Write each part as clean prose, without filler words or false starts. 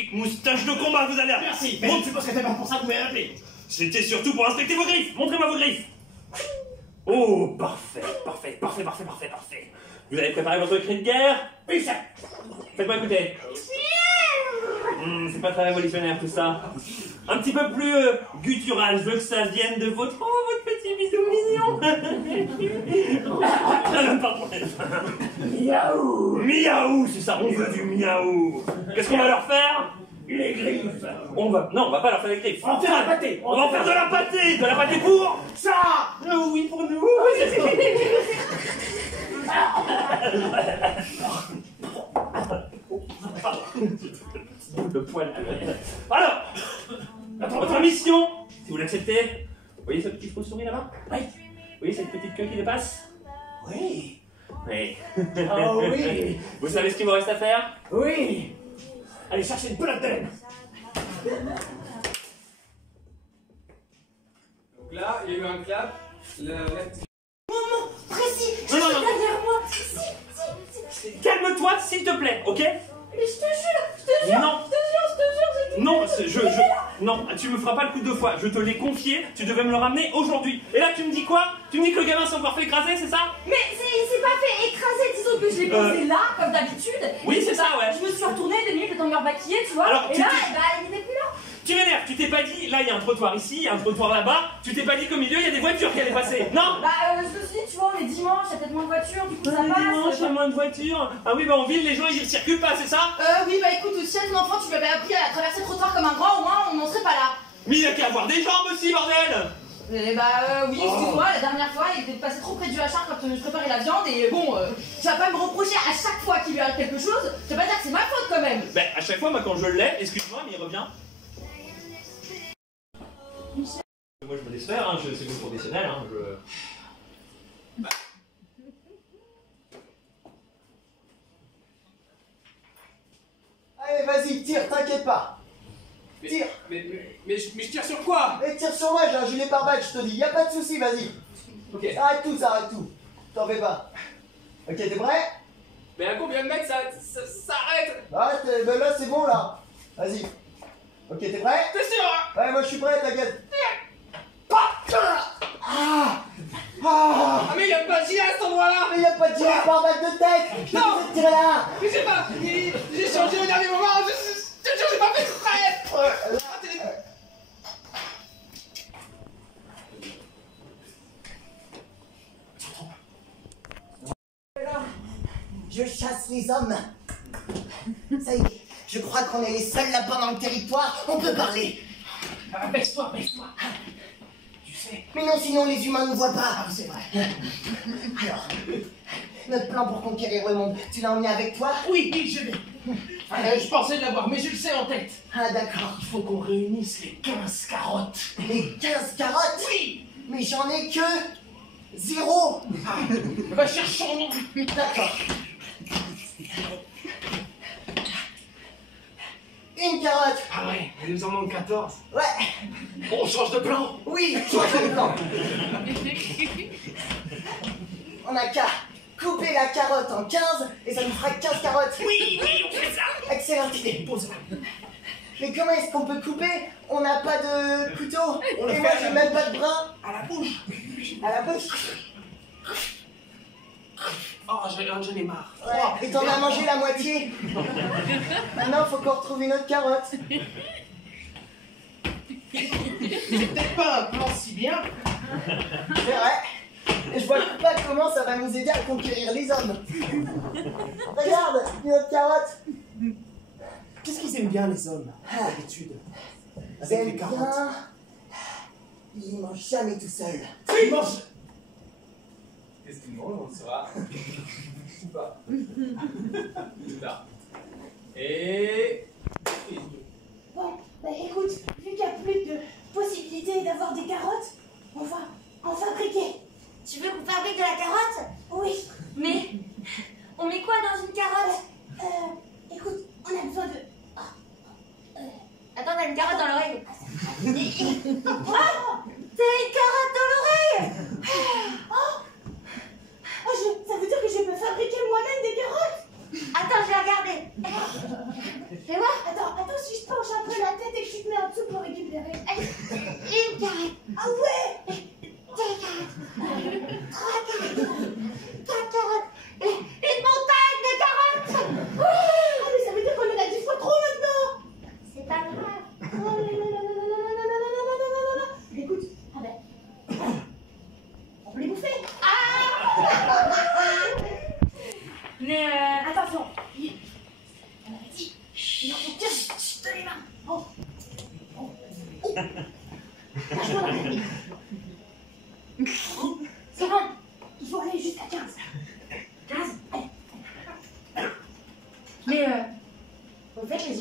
magnifique moustache de combat que vous avez. Merci, mais je suppose que c'est pas pour ça que vous m'avez appelé. C'était surtout pour inspecter vos griffes. Montrez-moi vos griffes. Oh, parfait, parfait, parfait, parfait, parfait, parfait. Vous avez préparé votre cri de guerre? Oui, ça. Faites-moi écouter. C'est pas très révolutionnaire tout ça. Un petit peu plus guttural, je veux que ça vienne de votre... Oh, votre petit bisou mignon. Pardon. Miaou. Miaou, c'est ça, on veut du miaou. Qu'est-ce qu'on va leur faire? Les griffes. Non, on va pas leur faire des griffes. On va faire la pâtée. On va en faire de la pâtée. De la pâtée pour... Ça. Oui, pour nous. Le poil. Alors, votre mission, si vous l'acceptez, vous voyez ce petit chauve-souris là-bas? Oui. Vous voyez cette petite queue qui dépasse? Oui. Oui. Oh oui. Vous savez ce qu'il vous reste à faire? Oui. Allez chercher une pelote de laine. Donc là, il y a eu un clap. Moment précis, je Non, suis non, non. derrière moi. Si. Calme-toi, s'il te plaît, ok? Mais je te jure, Non. j'ai Non, non, tu me feras pas le coup deux fois. Je te l'ai confié, tu devais me le ramener aujourd'hui. Et là, tu me dis quoi? Tu me dis que le gamin s'est encore fait écraser, c'est ça? Mais c'est pas fait écraser, disons que je l'ai posé là, comme d'habitude. Oui, c'est ça, ouais. Je me suis retournée 2 minutes le temps de me remaquiller, tu vois. Alors, et tu là, t'es- bah, il n'était plus là. Tu m'énerves, tu t'es pas dit, là, il y a un trottoir ici, il y a un trottoir là-bas. Tu t'es pas dit qu'au milieu, il y a des voitures qui allaient passer. Non? Bah, je me suis dit, tu vois, on est dimanche, il y a peut-être moins de voitures, du coup ça passe. Dimanche, il y a moins de voitures. Ah oui, bah en ville, les gens, ils circulent pas, c'est ça? Oui, bah écoute, si à ton enfant, tu m'avais appris à traverser le trottoir comme un grand, au moins, on n'en serait pas là. Mais il y a qu'à avoir des jambes aussi, bordel! Eh bah oui, excuse-moi, la dernière fois, il était passé trop près du hachard quand je préparais la viande et bon, tu vas pas me reprocher à chaque fois qu'il lui arrive quelque chose, je vais pas dire que c'est ma faute quand même. Ben, à chaque fois, moi, quand je l'ai, excuse-moi, mais il revient. Moi, je me laisse faire, hein, c'est une professionnel, hein, Allez, vas-y, tire, t'inquiète pas. Tire. Mais je tire sur quoi? Et tire sur moi, j'ai un gilet pare-balles, je te dis. Y a pas de souci, vas-y. Ok. Arrête tout, ça arrête tout. T'en fais pas. Ok, t'es prêt? Mais à combien de mètres ça arrête? Arrête, ben là c'est bon là. Vas-y. Ok, t'es prêt? T'es sûr? Hein? Ouais, moi je suis prêt, t'inquiète. Ah mais y'a pas de gilet à cet endroit-là! Mais y a pas de gilet pare-balles de tête. Je te Non. disais de tirer là. Mais j'ai pas... J'ai changé au dernier moment, je te jure, j'ai pas fait exprès! Je chasse les hommes. Ça y est, je crois qu'on est les seuls là-bas dans le territoire. On peut parler. Baisse-toi, baisse-toi. Tu sais. Mais non, sinon les humains ne voient pas. Ah, c'est vrai. Alors, notre plan pour conquérir le monde, tu l'as emmené avec toi? Oui, je vais. Je pensais l'avoir, mais je le sais en tête. Ah d'accord. Il faut qu'on réunisse les 15 carottes. Les 15 carottes? Oui. Mais j'en ai que 0. Bah cherchons. D'accord. Une carotte. Ah ouais, il nous en manque 14. Ouais. Bon, on change de plan. Oui, change de plan. On n'a qu'à couper la carotte en 15 et ça nous fera 15 carottes. Oui, on fait ça. Excellente idée. Pose-la. Mais comment est-ce qu'on peut couper? On n'a pas de couteau. On le Et fait moi à j'ai la même pas de bras. À la bouche. À la bouche. Oh, j'en ai marre. Ouais. Et t'en as mangé la moitié. Maintenant faut qu'on retrouve une autre carotte. C'est peut-être pas un plan si bien. C'est vrai. Et je vois pas comment ça va nous aider à conquérir les hommes. Regarde, une autre carotte. Qu'est-ce qu'ils aiment bien, les hommes, d'habitude? Ils aiment bien. Ils mangent jamais tout seuls. Ils mangent. Qu'est-ce qu'il mange, on le saura. Ou pas. Plus tard. Et... Bon, bah écoute, vu qu'il n'y a plus de possibilité d'avoir des carottes, on va en fabriquer. Tu veux qu'on fabrique de la carotte? Oui, Mais on met quoi dans une carotte? écoute, on a besoin de... Attends, t'as une carotte dans l'oreille. Ah, t'as une carotte dans l'oreille. Ça veut dire que je peux fabriquer moi-même des carottes. Attends, je vais regarder. Fais voir. Attends, si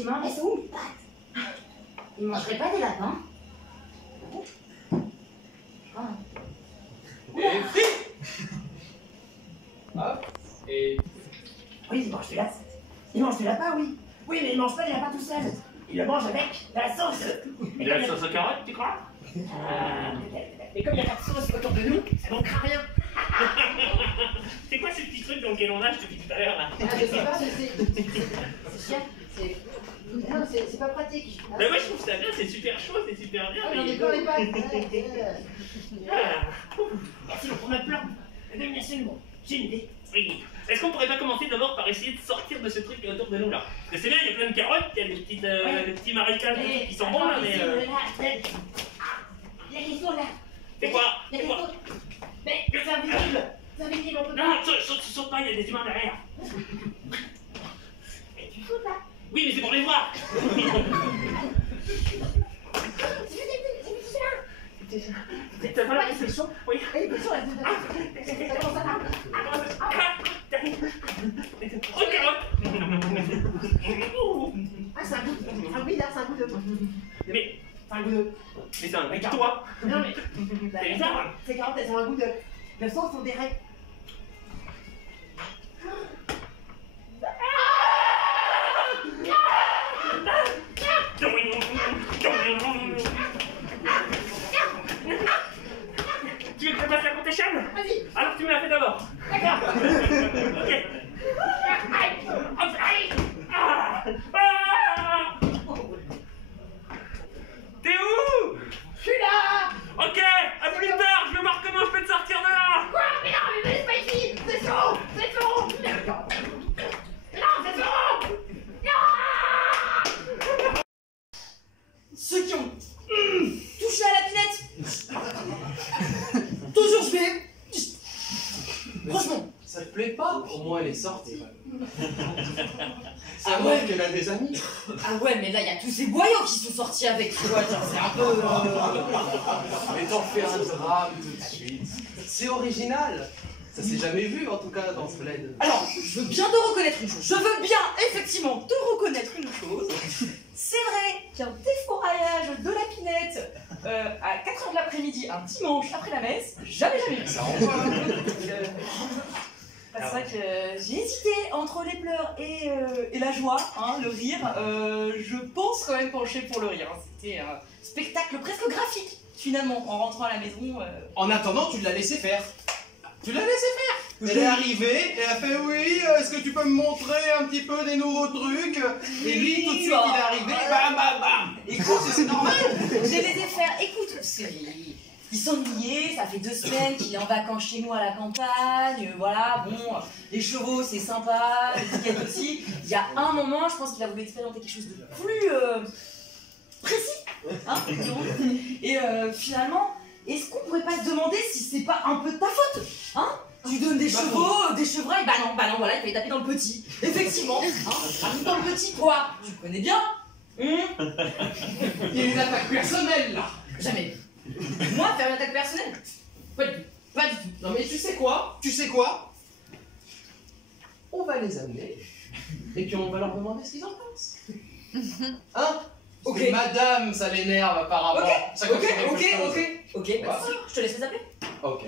humains, elles sont où mes pattes? Ils mangeraient pas des lapins? Et frites. Hop. Et Oui, il mange du lapin. Il mange du lapin, oui. Oui, mais il mange pas du lapin tout seul. Il le mange avec de la sauce. De la sauce aux carottes, tu crois? Et comme il n'y a pas de sauce autour de nous, ça manquera rien. C'est quoi ce petit truc dans lequel on nage depuis tout à l'heure là? Ah, je sais pas, c'est chiant. Non, c'est pas pratique. Bah moi je trouve ça bien, c'est super chaud, c'est super bien. Ah, j'en mais- ai plein les pattes. Ah. Merci pour ma plante. Madame bon, j'ai une idée. Oui. Est-ce qu'on pourrait pas commencer d'abord par essayer de sortir de ce truc autour de nous là? Parce que c'est bien, il y a plein de carottes, il y a des petites, des petits marécages qui sont bons là, mais. Il y a quelque chose là. C'est quoi? Il y a C'est quelque quoi? chose. Mais c'est invisible. C'est invisible, on peut pas. Non, saute pas, il y a des humains derrière. Mais tu sautes là. Oui, mais c'est pour les voir. T'as pas la réflexion? Oui. Eh, bien sûr, ça commence à là. Oh, carotte! Ah, c'est un goût. C'est un goût là, c'est un goût de. Mais C'est un goût de. c'est un mec, toi! Non, mais. C'est bizarre! Ces carottes, elles ont un goût de sauce, on dirait. Tu veux que je te fasse la compte chaîne? Vas-y. Alors tu me la fais d'abord. D'accord. Ok. Aïe. Ah. Ah. T'es où? Je suis là. Ok, à plus tard, je vais voir comment je peux te sortir de là. Quoi? Mais non, mais laisse pas ici. C'est chaud. C'est chaud. Non, c'est chaud. Ceux qui ont touché à la pinette. Toujours je vais. Franchement. ça te plaît pas? Au moins elle est sortie. Ça Ah montre ouais. qu'elle a des amis. Ah ouais, mais là, il y a tous ces boyaux qui sont sortis avec, tu vois, genre, c'est un peu... Mais t'en fais un drame tout de suite. C'est original. Ça s'est jamais vu en tout cas dans ce bled. Alors, je veux bien te reconnaître une chose. Je veux bien, effectivement, te reconnaître une chose. C'est vrai qu'un défouraillage de la pinette à 4h de l'après-midi, un dimanche après la messe, jamais vu. Ça envoie. C'est vrai que j'ai hésité entre les pleurs et la joie, hein, le rire. Je pense quand même pencher pour le rire. Hein. C'était un spectacle presque graphique, finalement, en rentrant à la maison. En attendant, tu l'as laissé faire. Tu l'as laissé faire. Elle est arrivée et elle a fait oui, est-ce que tu peux me montrer un petit peu des nouveaux trucs? Et lui, tout de suite, il est arrivé, bam bam bam. Écoute, c'est normal. Je l'ai laissé faire. Écoute, il s'ennuyait, ça fait 2 semaines qu'il est en vacances chez nous à la campagne, voilà, bon, les chevaux c'est sympa, les tickets aussi. Il y a un moment, je pense qu'il a voulu expérimenter quelque chose de plus précis, hein, disons. Et finalement, est-ce qu'on pourrait pas se demander si c'est pas un peu de ta faute, hein? Tu donnes des chevaux, des chevreuils, bah non, voilà, il fallait taper dans le petit. Effectivement, hein, tape dans le petit, toi, tu le connais bien, Il y a une attaque personnelle là. Jamais. Moi, faire une attaque personnelle? Pas du tout. Pas du tout. Non mais tu sais quoi? Tu sais quoi? On va les amener et puis on va leur demander ce qu'ils en pensent. Hein? Ok. Parce que madame, ça l'énerve apparemment. Ça Ok, confirme ok, quelque chose. ok, bah, je te laisse les appeler. Ok.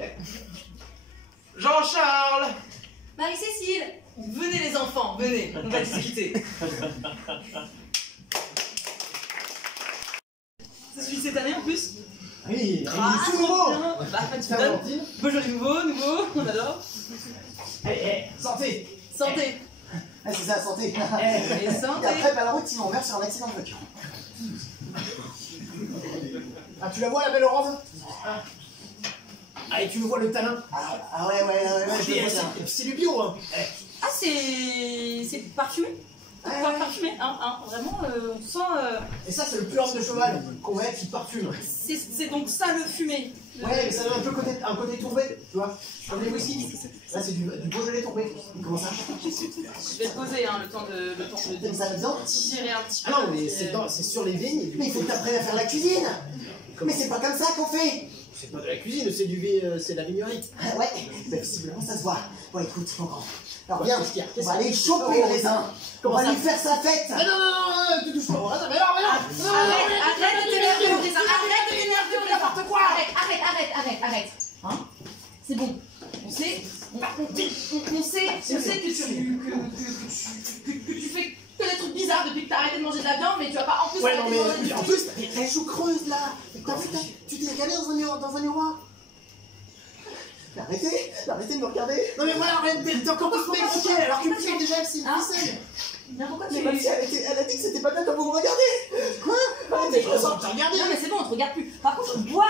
Jean-Charles! Marie-Cécile, venez les enfants, venez, on va discuter. C'est celui de cette année en plus? Oui, il est Ah, tout nouveau. bien. Bah, tu Ça, donnes. Valentine. Beau joli nouveau, on adore. Santé. Santé. Ah, c'est ça, santé. Et Et santé. après, bah, la route, sinon on meurt sur un accident de voiture. Ah, tu la vois, la belle orange? Ah, et tu me vois le talent. Ah ouais, je le vois bien. C'est du bio, hein. Ah, c'est parfumé. Ouais. Parfumé, hein, vraiment, on sent... Et ça, c'est le pur de cheval. Ouais, qui parfume. C'est donc ça le fumé. Ouais, mais ça donne un peu un côté tourbé, tu vois. Comme les whisky. Là, c'est du Beaujolais tourbé. Comment ça? Je vais te poser hein, le temps de T'aimes ça là-dedans? tirer un petit Ah peu. non, mais c'est sur les vignes. Mais il faut que t'apprennes à faire la cuisine. Mais c'est pas comme ça qu'on fait. C'est pas de la cuisine, c'est de la vignerie. Ah ouais, bah, visiblement ça se voit. Bon écoute, mon grand, Alors viens, on va aller choper le raisin. On va lui faire sa fête. Mais non, tu touches pas au raisin, mais non. Arrête de t'énerver, arrête de t'énerver, n'importe quoi. Arrête. Hein? C'est bon. On sait que tu fais que des trucs bizarres depuis que t'as arrêté de manger de la viande, mais tu vas pas en plus Ouais, non, arrêter de manger mais en plus, t'as les joues creuses là. T'as vu, tu t'es regardé dans un miroir. Arrêtez de me regarder. Non mais voilà, arrête, t'es encore plus mexicaine alors que Michel déjà elle c'est une ficelle. Non, pourquoi tu Mais Maxi, elle a dit que c'était pas bien comme vous me regardez. Quoi? Mais je me sens que t'as regardé. Non mais c'est bon, on te regarde plus. Par contre, bois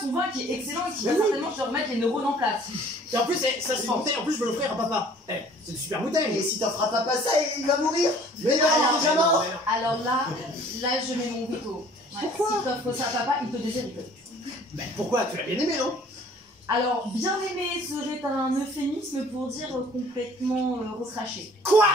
son vin qui est excellent et qui va certainement te remettre les neurones en place. Et en plus, ça c'est une bouteille, en plus je vais l'offrir à papa. C'est une super bouteille. Et si t'en feras papa ça, il va mourir. Mais non, Alors, il est déjà mort. Alors là, je mets mon veto. Ouais, Pourquoi? si t'offres ça à papa, il te déshérite. Ben pourquoi? Tu l'as bien aimé, non? Alors, bien aimé serait un euphémisme pour dire complètement recraché. Quoi?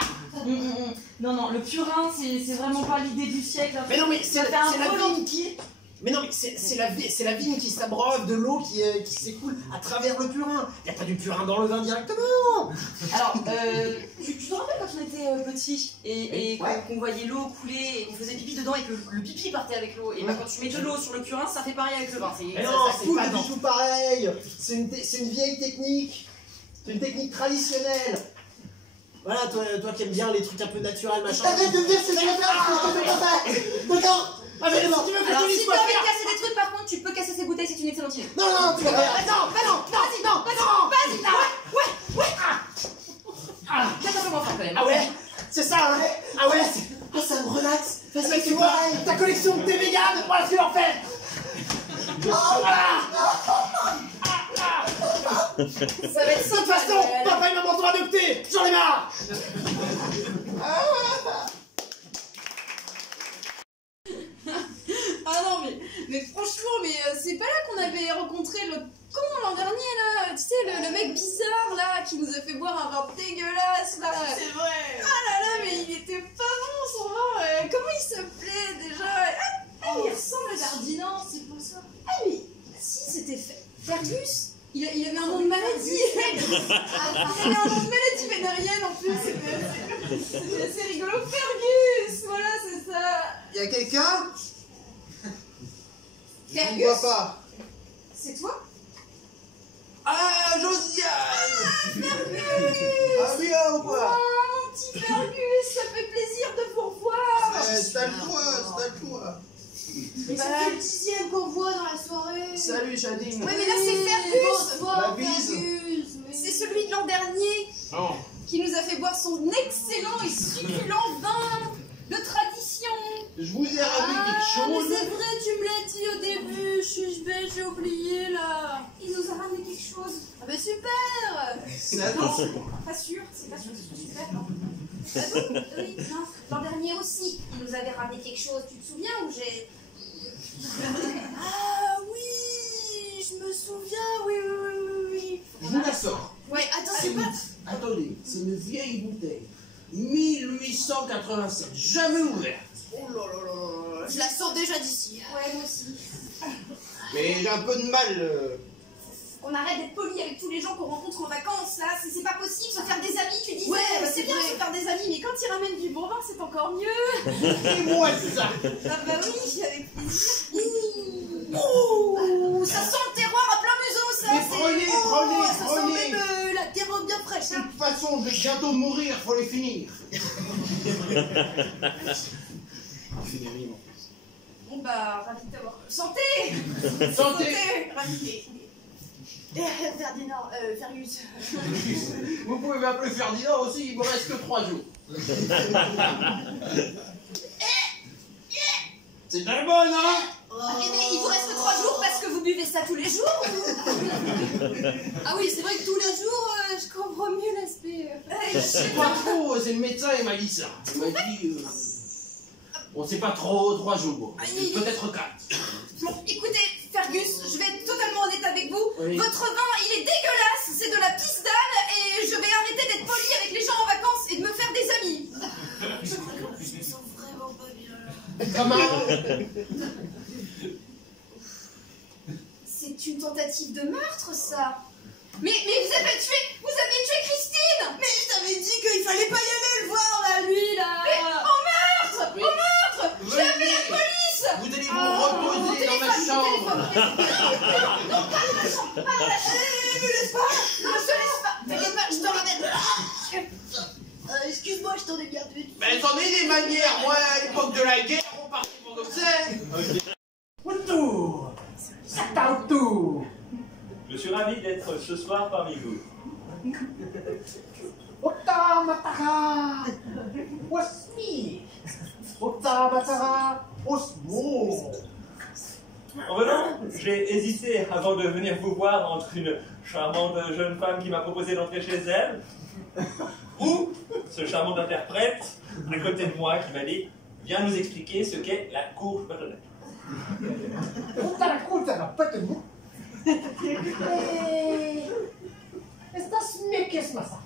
Non, le purin, c'est vraiment pas l'idée du siècle. Mais non, mais c'est la volant. vigne qui... Mais non, mais c'est la vigne qui s'abreuve de l'eau qui s'écoule à travers le purin. Il n'y a pas du purin dans le vin directement. Alors, tu te rappelles quand on était petit et Ouais. qu'on voyait l'eau couler et qu'on faisait pipi dedans et que le pipi partait avec l'eau, et ben quand tu mets de l'eau sur le purin, ça fait pareil avec le vin. Mais non, C'est c'est pas pas du tout pareil. C'est une vieille technique. C'est une technique traditionnelle. Voilà, toi qui aimes bien les trucs un peu naturels, machin. Arrête de me dire ce que je vais faire, parce que je te fais pas ça. D'accord? Ah mais si tu veux que Alors, tu si dises t'as quoi envie de faire. casser des trucs, par contre, tu peux casser ces bouteilles, c'est une excellente idée. Non, tu vas pas. Attends, non, Qu'est-ce qu'on va faire quand même? Ah ouais, c'est ça, hein. Ah ouais, Ah, ça me relaxe. parce que tu vois, ta collection de thé vegan, voilà ce que j'en fais. Ça va être De toute façon, papa et maman t'ont adopté, j'en ai marre. Ah non, mais franchement, c'est pas là qu'on avait rencontré le con l'an dernier là, tu sais, le mec bizarre là qui nous a fait boire un vin dégueulasse là. C'est vrai. Ah là là, mais il était pas bon son vin. Comment il s'appelait déjà? Il ressemble à Ferdinand, c'est pour ça. Ah oui, si c'était Fergus. Il avait un nom de maladie. Il avait un nom de maladie vénérienne en plus. C'était assez rigolo. Fergus, voilà, c'est ça. Y'a quelqu'un? Je ne Fergus, vois pas. c'est toi? Ah, Josiane! Fergus! Ah, viens ou Oh, quoi? mon petit Fergus, ça fait plaisir de vous revoir! Installe-toi. Mais ça fait le 10e qu'on voit dans la soirée! Salut, Chadine. Ouais, mais là c'est Fergus! La bise. C'est celui de l'an dernier Oh. qui nous a fait boire son excellent et succulent vin de tradition! Je vous ai ramené quelque Mais chose. c'est vrai, tu me l'as dit au début, je suis bête, j'ai oublié là! Il nous a ramené quelque chose! Ah bah super! C'est attention. Pas sûr, c'est pas sûr que ce soit super, non. Oui, non, l'an dernier aussi, il nous avait ramené quelque chose, tu te souviens où j'ai... Ah oui, je me souviens, oui. Je vous la sors. Ouais, attends, c'est pas... Attendez, c'est une vieille bouteille. 1887, jamais ouverte. Oh là là là là, je la sors déjà d'ici. Ouais, moi aussi. Mais j'ai un peu de mal. On arrête d'être poli avec tous les gens qu'on rencontre en vacances, là, c'est pas possible, se faire des amis, tu disais. Ouais, c'est bien de se faire des amis, mais quand ils ramènent du bon vin, c'est encore mieux. Et moi, c'est ça. Ah bah oui, avec plaisir. Ouh, ça sent le terroir à plein museau, ça. Mais c'est- prenez, Oh, prenez, ça sent prenez. même la terre bien fraîche, De hein. toute façon, je vais bientôt mourir, faut les finir. Bon bah, ravi de t'avoir. Santé. Santé. Ravi. Ferdinand, Fergus. Vous pouvez m'appeler Ferdinand aussi, il me reste que 3 jours. C'est très bonne, hein? Mais il vous reste que 3 jours parce que vous buvez ça tous les jours. Ah oui, c'est vrai que tous les jours, je comprends mieux l'aspect. Je sais pas trop, c'est le médecin, il m'a dit ça. Il m'a dit... Bon, c'est pas trop 3 jours, peut-être 4. Bon, écoutez, Fergus, je vais être totalement honnête avec vous. Oui. Votre vin, il est dégueulasse, c'est de la pisse d'âne et je vais arrêter d'être poli avec les gens en vacances et de me faire des amis. Je crois qu'en plus, je me sens vraiment pas bien là. Comment? C'est une tentative de meurtre, ça. Mais vous avez tué Christine. Mais je t'avais dit j'en ai des manières. Moi, à l'époque de la guerre, on partait pour comme ça. Autour. Sata autour. Je suis ravi d'être ce soir parmi vous. Ota matara. Wasmi. Ota matara. Osmo. En venant, j'ai hésité avant de venir vous voir entre une charmante jeune femme qui m'a proposé d'entrer chez elle ou ce charmant interprète à côté de moi qui m'a dit « Viens nous expliquer ce qu'est la courge bâtonnette. » Puta la patenu. Estas mekes massa.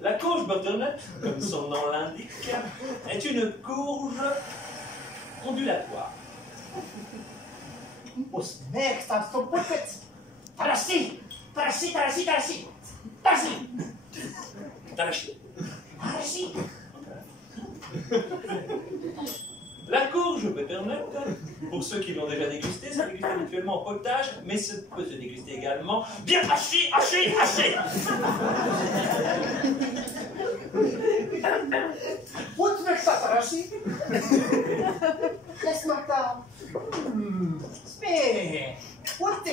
La courge butternut, comme son nom l'indique, est une courge ondulatoire. Os mek stas son pocket. Tarasi. Tarasi, tarasi, tarasi. Tarasi. Talachi. Tarasi. La courge butternut, pour ceux qui l'ont déjà dégusté, ça déguste habituellement en potage, mais ça peut se déguster également bien haché, haché, haché. What mek stas tarasi? Laisse mata. Sme. What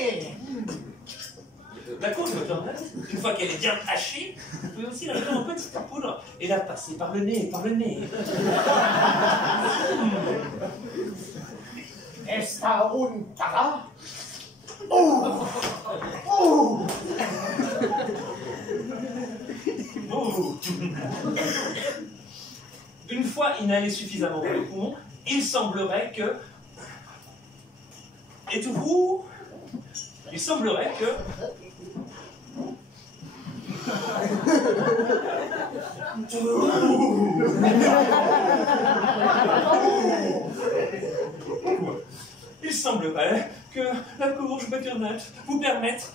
La courge butternut, une fois qu'elle est bien hachée, vous pouvez aussi la faire en petite poudre et la passer par le nez, par le nez. Esta un tara. Oh. Oh. Oh. Une fois inhalé suffisamment dans les poumons, il semblerait que... Êtes-vous... Il semblerait que... Il semblerait que la courge butternut vous permette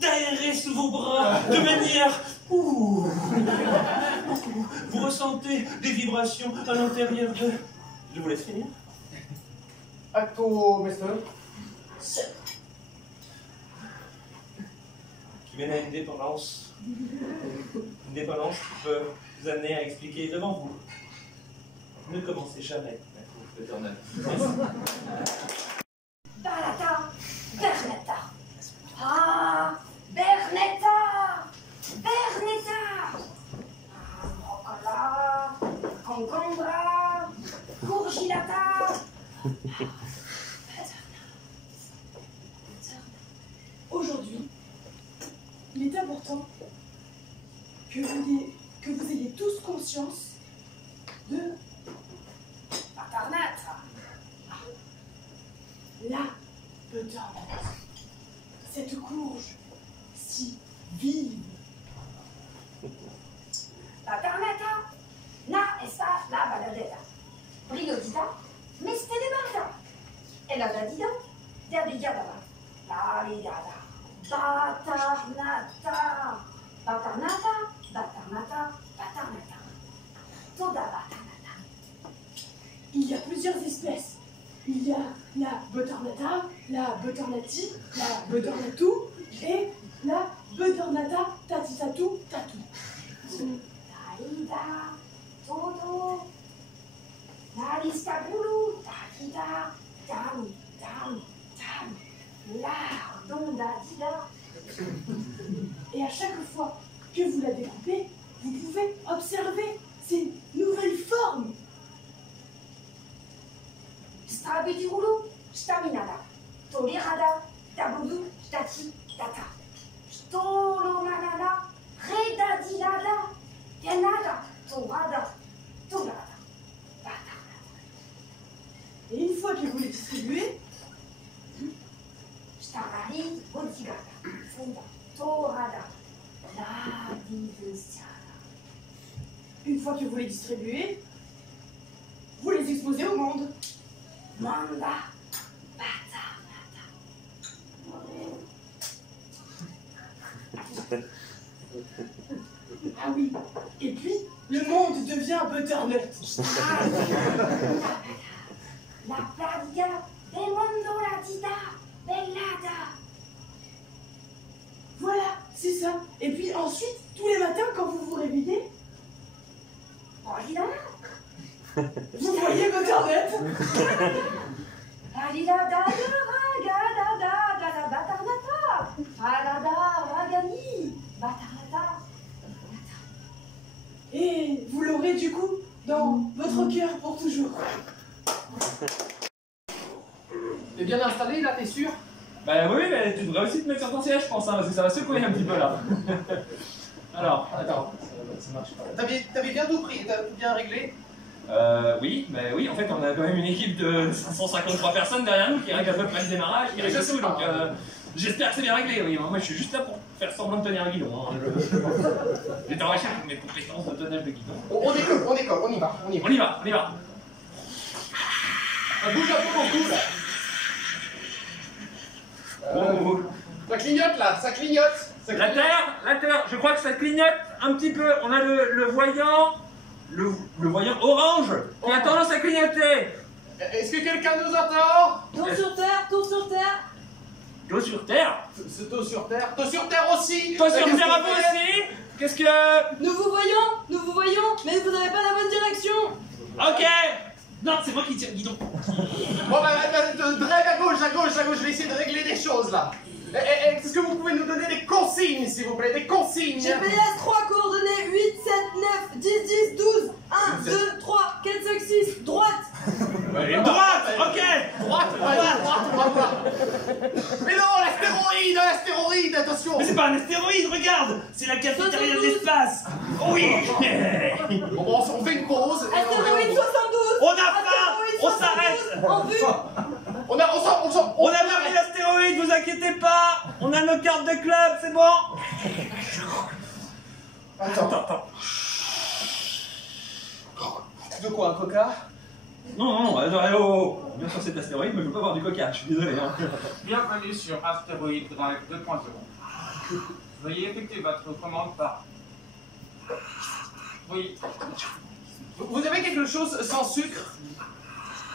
d'aérer sous vos bras de manière... Ouh. Vous ressentez des vibrations à l'intérieur de... Je vous laisse finir. Acto, monsieur. Qui mène à une dépendance. Une dépendance qui peut vous amener à expliquer devant vous. Ne commencez jamais la courge butternut. Balata, Bernetta. Ah, Bernetta, Bernetta. Rocola, concombre, courgilata. Aujourd'hui, il est important que vous ayez tous conscience de Paternata. la butternut. Cette courge si vive. Paternata. Na esta la baladeta. Brigodita, meste de barda. E la dadida, der bigadaba. La ligada. Paternata. Paternata, paternata, paternata. Toda paternata. Il y a plusieurs espèces. Il y a la butternata, la butternati, la butternatou et la butternata tatitatou tatou. Taida, todo. Nalista bulu, tatida, dam, dam, dam. La, donda, dida. Et à chaque fois que vous la découpez, vous pouvez observer ces nouvelles formes. Strabidiulu, staminada. Tolirada, dabudu, dati, data. Stolomanada, redadilada. Yanada, torada, tolada. Bata. Et une fois que vous les distribuez, Stamari, bodigada. Funda, torada. La diversiada. une fois que vous les distribuez, vous les exposez au monde. Manda, bata, Ah oui. Et puis, le monde devient butternut. La pradiga, del mondo la dida, bellada. Voilà, c'est ça. Et puis ensuite, tous les matins, quand vous vous réveillez, Alida, Vous voyez Butternut? Alida, da, raga, da, batarnata. Alada, ragani, batarnata. Et vous l'aurez du coup dans votre cœur pour toujours. T'es bien installé là, t'es sûr? Bah oui, mais tu devrais aussi te mettre sur ton siège, je pense, hein, parce que ça va secouer un petit peu là. Alors, Attends, ça marche pas. T'avais bien tout pris, t'as tout bien réglé? oui, bah oui, en fait, on a quand même une équipe de 553 personnes derrière nous qui règle à peu près le démarrage, qui règle tout, donc j'espère que c'est bien réglé, oui. Moi, je suis juste là pour faire semblant de tenir un guidon. Hein. J'ai d'enrichir mes compétences de tenage de guidon. On décolle, on y va. On y va. Ça bouge un peu beaucoup là. Ça clignote là, ça clignote. La terre, je crois que ça clignote un petit peu. On a le voyant, le voyant orange qui a tendance à clignoter. Est-ce que quelqu'un nous entend? Tour sur terre, tour sur terre. Dos sur terre. Ce taux sur terre. Taux sur terre aussi. Toi sur terre à vous aussi. Qu'est-ce que... Nous vous voyons, mais vous n'avez pas la bonne direction. Ok. Non, c'est moi qui tire le guidon. Bon bah, drive à gauche, je vais essayer de régler des choses là. Est-ce que vous pouvez nous donner des consignes, s'il vous plaît, des consignes? GPS 3 coordonnées 8, 7, 9, 10, 10, 12, 1, 2, 3, 4, 5, 6, droite. Droite, ok. Droite. Mais non, l'astéroïde, attention. Mais c'est pas un astéroïde, regarde. C'est la cafétéria de l'espace. Oui. Bon, on fait une pause. Et Astéroïde 72. On a faim. On s'arrête. En vue. on a On a marqué l'astéroïde, vous inquiétez pas. On a nos cartes de club, c'est bon. Attends. Tu veux quoi, un coca? Non, oh. Bien sûr c'est astéroïde, mais je veux pas boire du coca, je suis désolé. Hein. Bienvenue sur Astéroïde Drive 2.0. Veuillez effectuer votre commande par... Oui. Vous avez quelque chose sans sucre?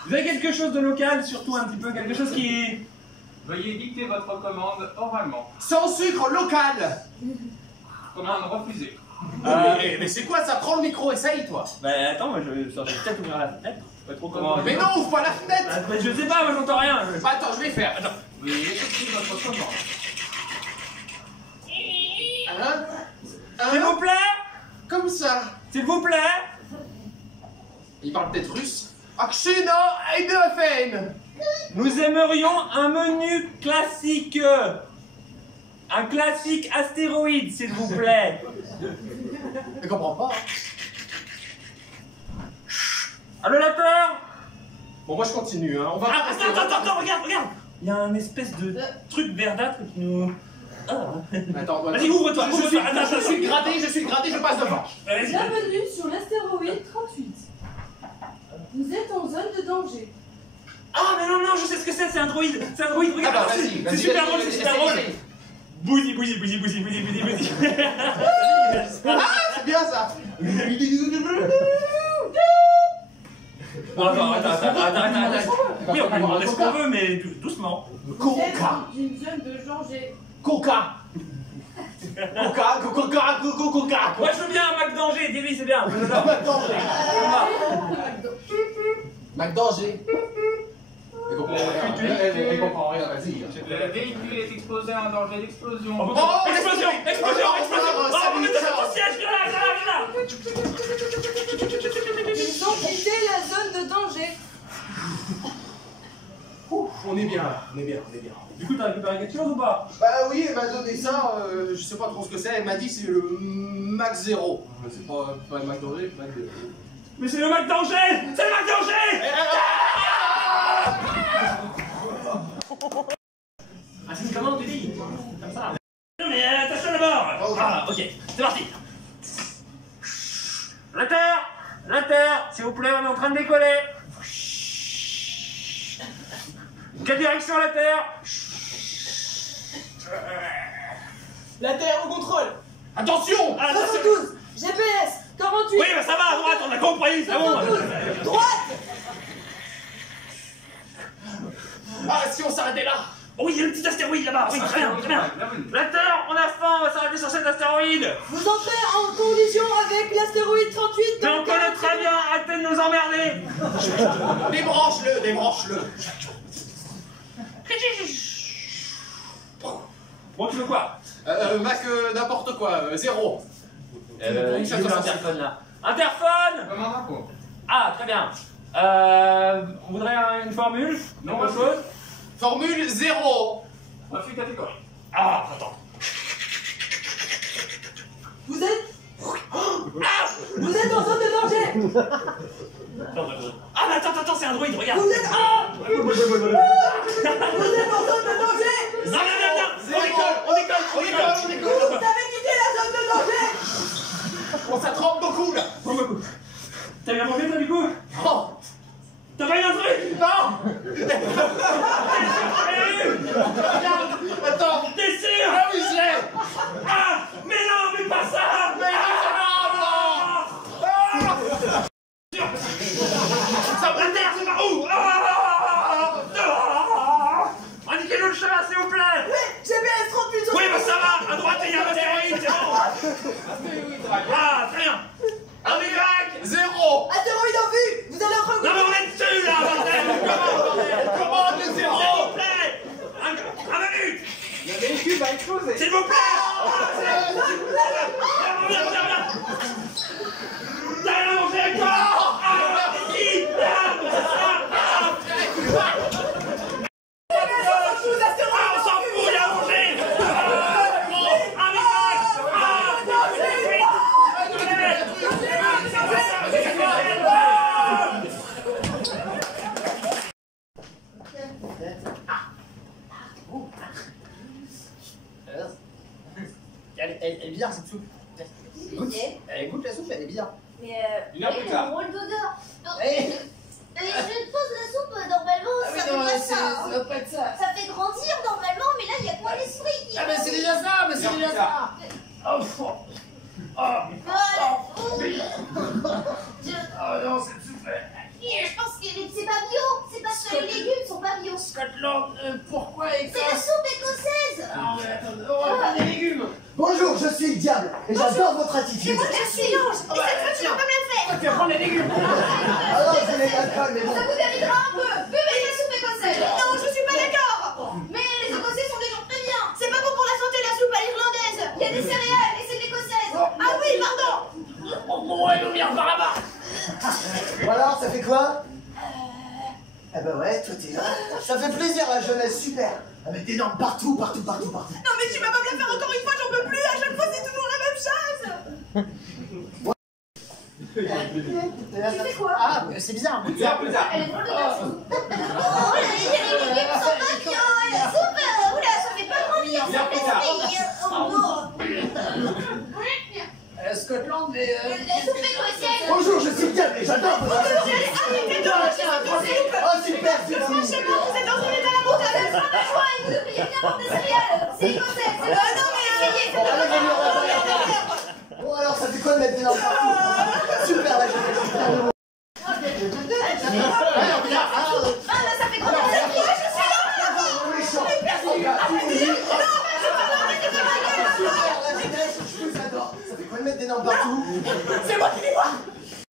Vous avez quelque chose de local, surtout un petit peu, quelque chose qui... Veuillez dicter votre commande oralement. Sans sucre local. Commande refusée. Mais c'est quoi ça? Prends le micro, essaye toi. Bah attends, moi je vais peut-être ouvrir la fenêtre. Pas trop comment... Mais non, ouvre pas la fenêtre. Bah, je sais pas, moi j'entends rien. Attends, je vais faire. Attends. Veuillez effectuer votre commande. S'il vous plaît. Comme ça. S'il vous plaît. Il parle peut-être russe. Akshina Eidefen. Nous aimerions un menu classique. Un classique astéroïde, s'il vous plaît. Je comprends pas. Allô, Lapeur. Bon, moi je continue, hein. On va. Attends, regarde. Il y a un espèce de truc verdâtre qui nous... Attends, vas-y, ouvre-toi. Je suis le gradé, je passe devant. Bienvenue sur l'astéroïde 38. Vous êtes en zone de danger. Ah, mais non, je sais ce que c'est un droïde. C'est un droïde, regarde. Ah bah, vas-y, c'est super drôle, c'est super drôle. Bouzi. Ah, c'est bien ça. Bon, attends. Oui, on peut demander ce qu'on veut, mais doucement. Vous êtes dans une zone de danger. Coca. Moi, je veux bien un Mac danger, dis-lui, c'est bien. McDanger. Elle comprend rien, vas-y. Le véhicule est exposé à un danger d'explosion. Oh, explosion. Oh, on met ton siège, viens là. Ils ont quitté la zone de danger. On est bien là, on est bien. Du coup, t'as récupéré quelque chose ou pas? Bah oui, elle m'a donné ça, je sais pas trop ce que c'est, elle m'a dit c'est le Mac 0. C'est pas le Mac danger, Mac 0. Mais c'est le Mac danger. C'est le Mac danger. Ah, c'est comment tu dis? Comme ça. Non mais attention d'abord. Ah, ok, c'est parti. La terre, s'il vous plaît, on est en train de décoller. Quelle direction la terre? La Terre au contrôle. Attention. 72, GPS 48. Oui, bah ça va à droite, on a compris, c'est bon. 72, droite. Ah, si on s'arrêtait là. Oh, il y a le petit astéroïde là-bas. Oui, très bien, très bien. La Terre, on a faim, on va s'arrêter sur cet astéroïde. Vous entrez en collision avec l'astéroïde 38 Mais on connaît très bien, arrêtez de nous emmerder. Débranche-le. Bon, tu veux quoi? Mac, n'importe quoi, 0. Il y a l'interphone là. Interphone! Comme un impôt. Ah, très bien. On voudrait une formule? Non, Quelque chose? Formule 0. Refus catégorie. Ah, attends. Vous êtes en zone de danger. Ah, mais attends, c'est un droïde, regarde. Vous êtes en zone de danger. Non, on décolle. Vous avez quitté la zone de danger. Bon, ça trempe beaucoup là. T'as bien mangé toi du coup? Oh. T'as pas eu un truc? Non. Attends. T'es sûr? Ah oui, je l'ai. Ah, mais non, mais pas ça. Mais Ça va, la terre, c'est par où? Indiquez-nous le chemin, s'il vous plaît. GPS 38 Oui, bah ça va. À droite, il y a un astéroïde, c'est bon. Ah, très bien. Un Y. 0. Astéroïde en vue. Vous allez entre Non, mais on est dessus, là, bordel. Comment le 0? S'il vous plaît. Un minute. Le véhicule va exploser. S'il vous plaît. Viens. T'as rien mangé avec toi? On s'en fout, il a mangé. Elle est bizarre cette soupe. Elle goûte la soupe, elle est bizarre. Mais Une heure plus tard. drôle d'odeur. Eh, Je pose la soupe, normalement, ah oui, ça fait non, pas ça ça. va pas être ça. Ça fait grandir normalement, mais là, il y a que mon esprit qui... Ah, mais c'est déjà ça, mais c'est déjà ça. Oh, Voilà. oh non, cette soupe. Je pense que c'est pas bio. C'est parce que les légumes sont pas bio. Scotland, pourquoi C'est la soupe écossaise. Ah ouais, attendez, on va pas des légumes. Bonjour, je suis le diable et j'adore votre attitude. Moi, je suis Ange. Et cette fois, tu vas pas me la faire. Tu vas prendre les légumes. Ah non, c'est les alcools, mais bon. Ça vous méritera un peu. Buvez la soupe écossaise. Non, je suis pas d'accord. Mais les Écossais sont des gens très bien. C'est pas bon pour la santé, la soupe à l'irlandaise. Il y a des céréales et c'est de l'écossaise. Ah oui, pardon. Bon, elle nous vient par là-bas. Voilà, ça fait quoi? Ah bah ouais, toi t'es là. Ça fait plaisir la jeunesse, super. Avec des normes partout. Non mais tu vas pas me la faire encore une fois, j'en peux plus. À chaque fois, c'est toujours la même chose. Tu fais quoi? Ah, c'est bizarre. Une heure plus tard. Elle est drôle de ta soupe. Oh là, les légumes sont pas bio. Et la soupe, oula, ça fait pas grandir. Une heure plus tard. Oh non. Scotland, mais... La soupe écossaise. Bonjour, je suis le diable et j'adore votre attitude. Arrêtez de manger votre soupe. Oh super, super. Franchement, vous êtes dans une état lamentable. Pas de joie et vous devriez bien prendre des céréales. C'est écossais. C'est Non mais essayez, c'est Bon, allez, pas allez. Bon alors, ça fait quoi de mettre des normes partout? Super la jeunesse, super le mot. Alors, bien, alors... Ah là, ça fait grandir. Je suis là. Méchant. Super la jeunesse, je vous adore. Ça fait quoi de mettre des normes partout? c'est moi qui les vois.